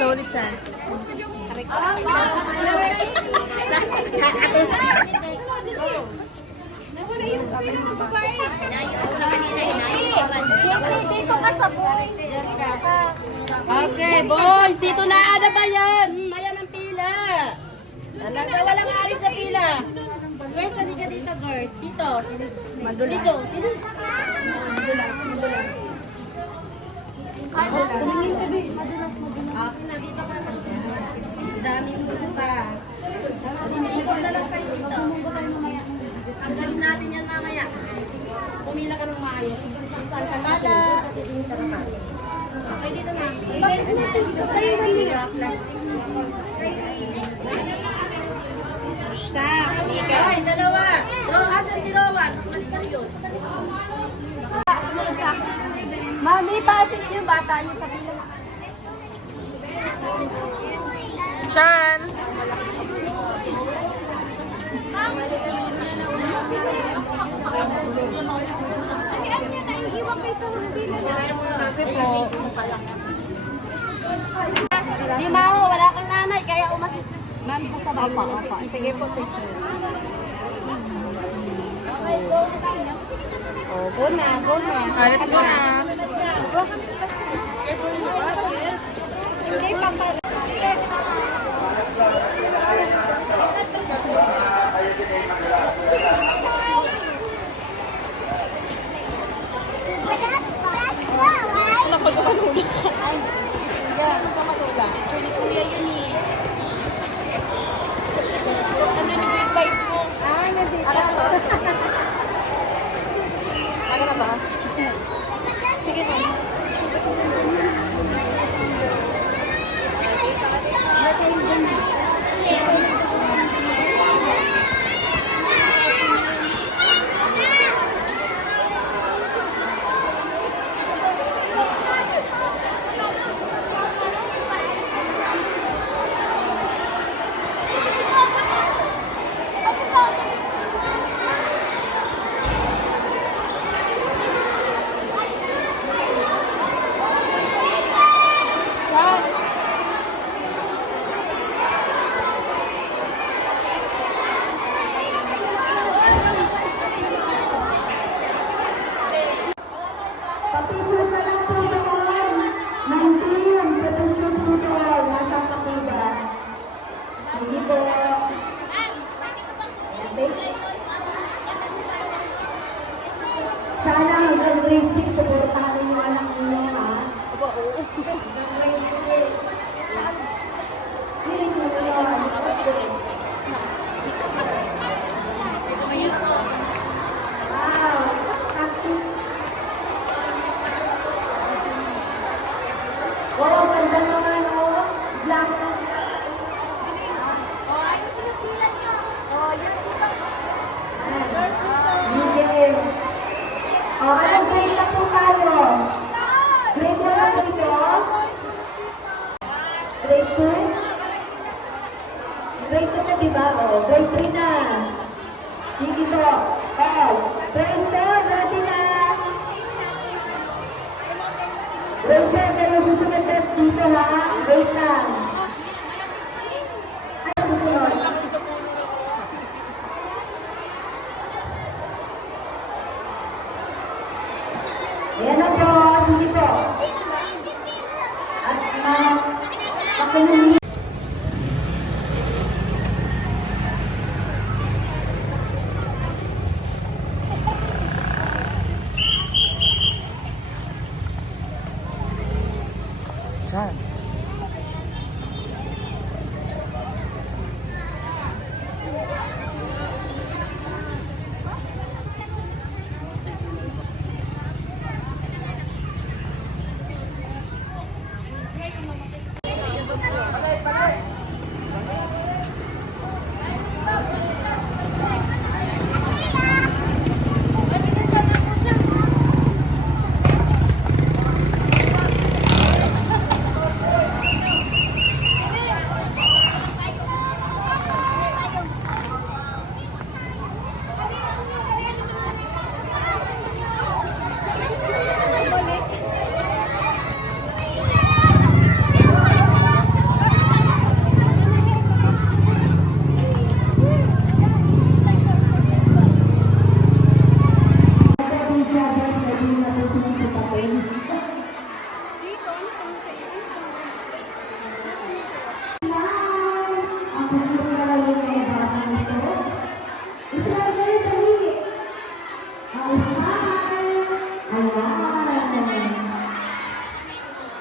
Slowly, Chan. Dito ka sa boys. Okay, boys. Dito na. Ano ba yan? Ayan ang pila. Talaga, walang alis sa pila. Girls, hindi ka dito, girls. Dito. Madulas. Dito. Madulas. Tumingin ka din. Madulas. Okay na, dito ka. Daming buta. Ikot na lang kayo dito. Tanggalin natin yan mamaya. Pumila ka ng maayos. Tada! Okay, dito na. Bakit natin tayo mali? Stop! Ay, dalawa! Asan si Rowan? Balikan yun. Sumunod sa akin. Mami, pasin yung bata niyo sa pila. Chan! Di Maho, wala kang nanay, kaya umasis. Mami, sa baba. Sige po, teacher. Okay, go na tayo. Oh, go na, go na. Let's go na. Hindi, papa. Napagkamalula ka. Ay, yan, napagkamalula. Picture ni Kuya yun eh. Ano yung big bite ko? Ah, nandito. Ano na to? Ano na to? Sige na. Sana hanggang grade 6, supportahan yung anak ninyo, ha? Wow, ang ganda naman, oh. Black. Miguel. Anong grade na po tayo? Grade 1 na dito? Grade 2? Grade 2 na diba? O, grade 3 na. Sige po. Grade 4, ready na. Grade 4, kayo susunod na dito ha. Wait lang. Ano susunod? Ayan na po, sige po. At makinig. Chan.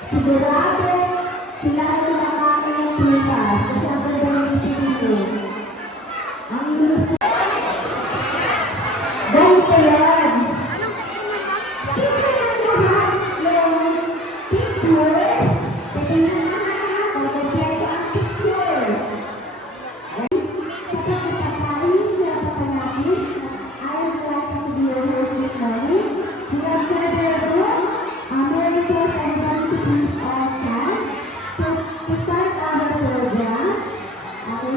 Sigurado sila ay nakakain ng pipas kasi ang ganda ng isipin. Ang gusto. Dahil ko yan. Tingnan mo lahat yung picture. Tingnan mo lahat kung kompleto ang picture. Sa pagkakain, sa pagkakain, I would like to be your host this morning. Without further ado, may request everyone to please all stand. So, to start our program,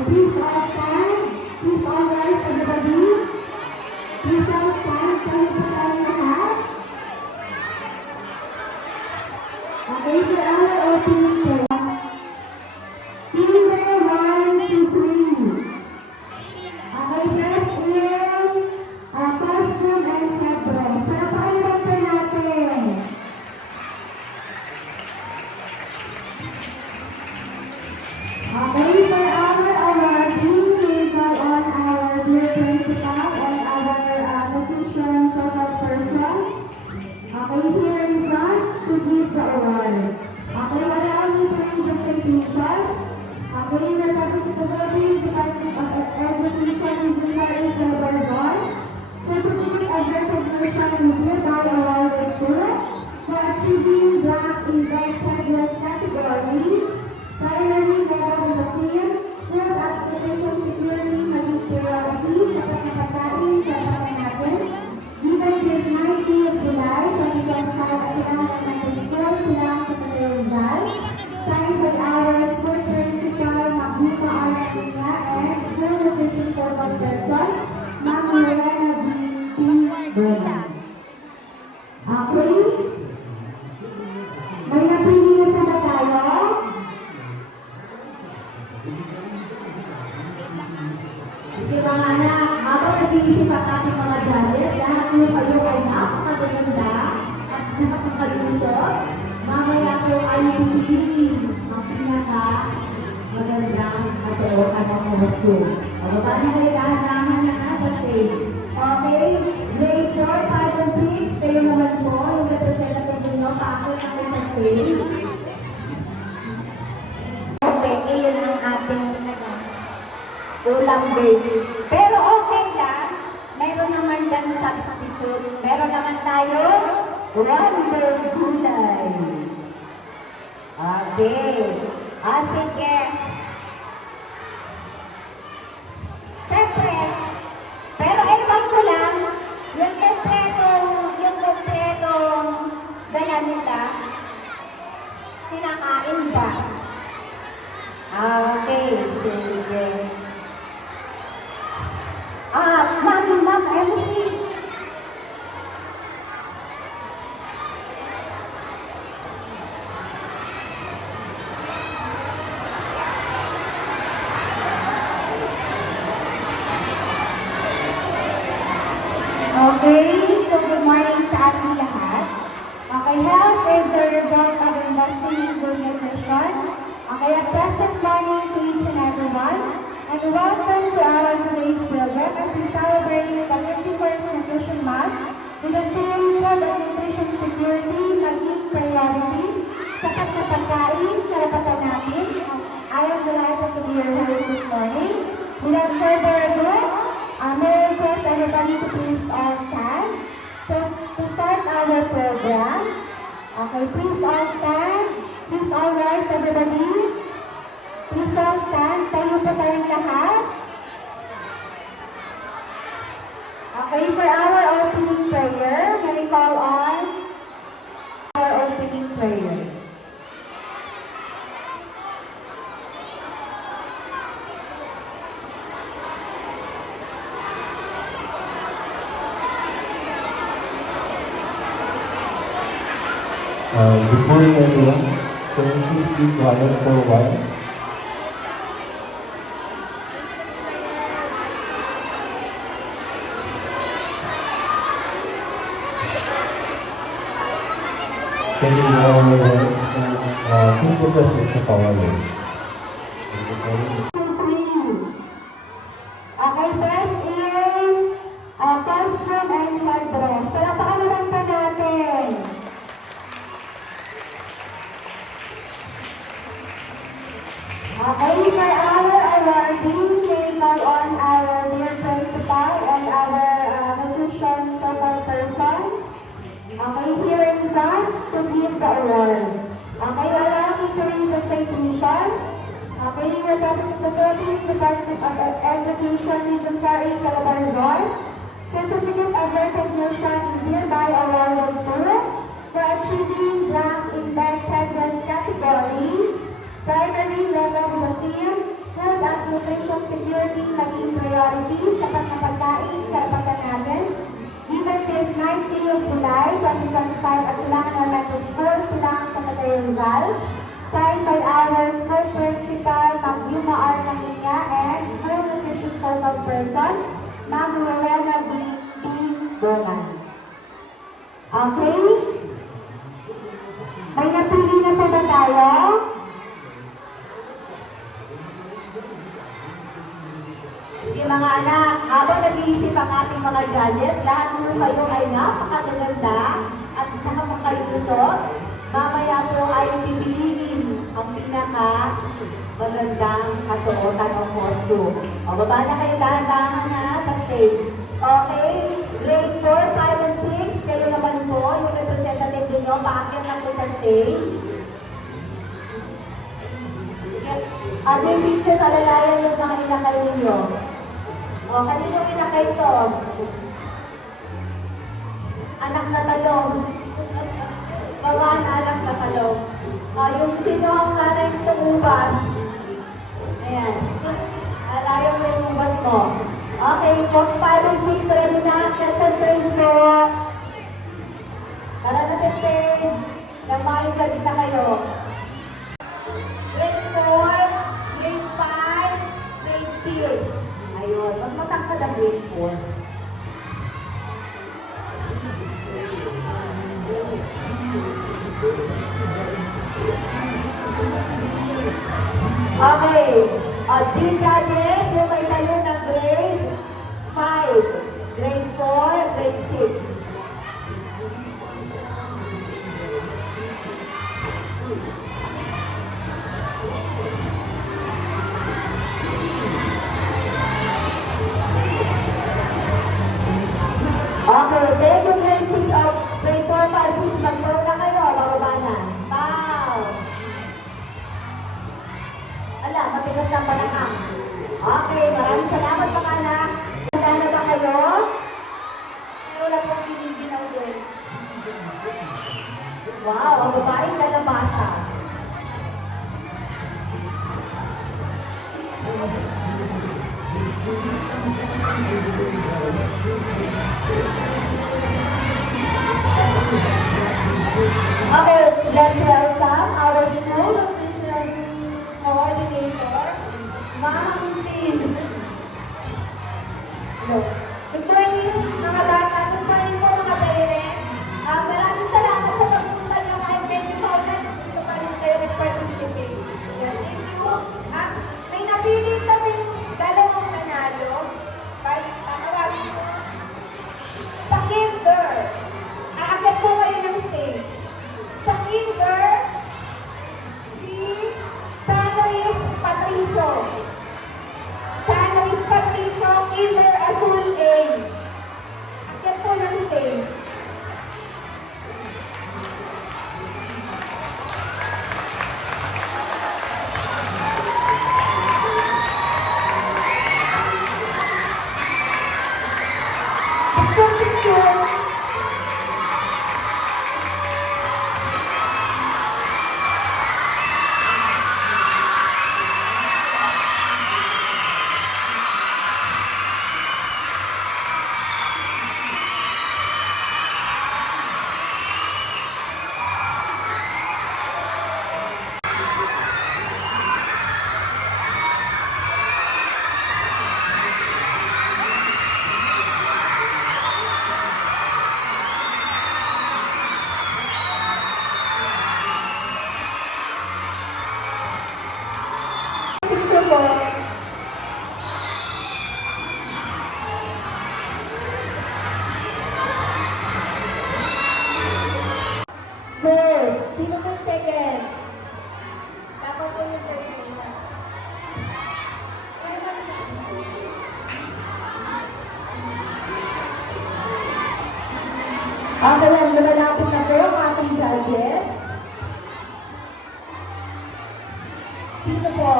please all stand. Please all rise, everybody. Please all stand. Tayo po tayo lahat. Okay, for our opening prayer, Peter 1 to 3. Okay, first is costume and headband. Para pakailan pa natin. Okay, for our awarding, we go on our dear principal and our education social person. Okay, here in front to give the award. Okay, allow me to read the citations. Okay, the participating Department of Education is required to award. Certificate of recognition is hereby awarded to for achieving black in headless category. Priority level of the team, serve application security materiality sa pagkakatain sa pagkakatain. Given this 19th of July, 2025 at Silang Nagpapagod, Silang Secretary Rizal, signed by our school principal, Magdita Aracina, and school nutrition formal person, Ma'am Lorena B. Bernal. Okay? May napili na ba tayo? Sige mga anak, habang nag-iisip ang ating mga judges, lahat nyo kayo ay napakaganda at napakalusot. Mamaya po ay pipiliin ang pinaka magandang at ang umusto. Pababa na kayo dahan-dahan na sa stage. Okay, grade 4, 5, and 6, kayo naman po, yung representative nyo, paakot na kayo sa stage. Okay, iyon ang ating ulam baby. Pero okay lang, meron naman dyan sa episode. Meron naman tayo, wonder gulay. Okay. Sige. Siyempre, pero iwan ko lang, yung kompletong gaya nila, kinakain ba? Okay, sige. Ma'am, MC. Okay, so good morning sa ating lahat. Okay, health is the result of investing in good nutrition. Okay, a pleasant morning to each and everyone. And welcome to our today's program as we celebrate the 51st Nutrition Month with the theme Food and Nutrition Security maging priority sa pagkakatain, karapatan natin. I am delighted to be your host this morning. Without further ado, may request everybody to please all stand. So, to start our program, okay, please all stand. Please all rise, everybody. Please all stand. Tayo po tayong lahat. Okay, for our opening prayer, may we call on our opening prayer. Good morning, everyone. Can you please be quiet for a while? Can you simple questions sa kawalan? Okay, first is costume and headdress. Palapakalan pa natin. Okay, for our awarding, we call on our dear principal and our nutrition total person. Okay, here in front to give the award. Okay, allow me to read the citation. Okay, we're talking to the Philippines Department of Education, Region 4A, Calabarzon. Certificate of recognition is hereby awarded to for achieving rank in best headless category, primary level of the team, food and nutrition security naging priority, sapat na pagkain, karapatan natin. Given this 19th of July, 2025 at Silangan Elementary School, Silangan sa Matay Rizal, signed by our school principal, Ma'am Yuma R. Naminya, and school nutrition focal person, Ma'am Rowena B. Donan. Okay? May napili na po ba tayo? Sige mga anak, habang nag-iisip ang ating mga judges, lahat mo kayo ay napakaganda at nakapakalusot. Mamaya po ay pipiliin ang pinaka magandang kasuotan o costume. O, baba na kayo dahan-dahan na sa stage. Okay? Grade 4, 5, and 6, kayo naman po, yung representative ninyo, paakyat na po sa stage. Ano yung picture sa lalayan yung mga inakay ninyo? O, kanino inakay ito? Anak na talong. Mga anak na talong. Yung sino ang nanay ng ubas? Ayan. Alayo mo yung ubas mo. Okay, 5 and 6, ready na. Sa stage po. Tara na sa stage. Namaligad na kayo. Grade 4, grade 5, grade 6. Ayun, mas matangkad ang grade 4. Okay, these judges, yung may tayo ng grade 5, grade 4, grade 6. Okay, take yung grade 6 of grade 4, 5, 6. Mag-go na kayo, bababa na. Pow! Ala, matigas lang pa na. Okay, maraming salamat mga anak. Handa na ba kayo? Wala pong piniginaw doon. Wow, ang babaeng kalabasa. Okay, let's welcome our school nutrition coordinator, Ma'am Tin. Good morning, mga bata. Good morning po mga parents. Maraming salamat sa pagpunta niyo kahit medyo paulan. Dito pa rin kayo nag-participate. Thank you. May napili kami dalawang nanalo. Tawagin mo. Sa kinder. Aakit po kayo ng stage. Sa kinder, si Patricio. Sino po?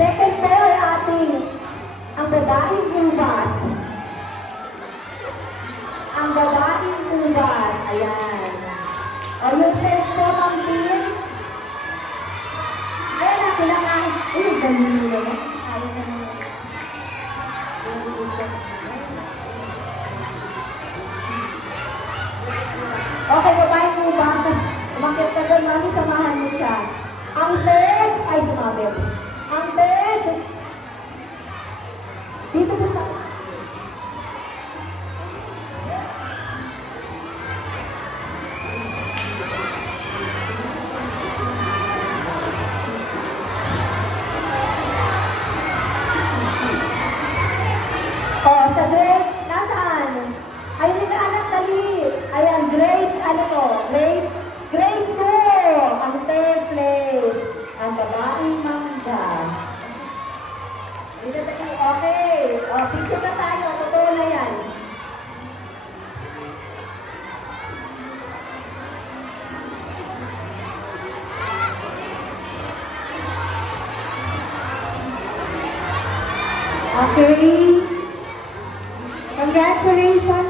Second po ay ating ang babaeng ubas. Ang babaeng ubas. Ayan. O yung third po, Ma'am Pin. Ayan na, kailangan. Uy, dami nyo naman. Ayaw na naman. Okay, babaeng ubas. Umakit ka doon, Mami, samahan mo siya. Ang third, ay sumabit. Ang third, dito po sa... Oh, sa grade, nasaan? Ay, hindi na anak dali. Ayan, grade, ano to? Grade 2. Ang third place. Ang babaeng mangga. Dito dali, okay. O, picture na tayo. Totoo na yan. Okay. Congratulations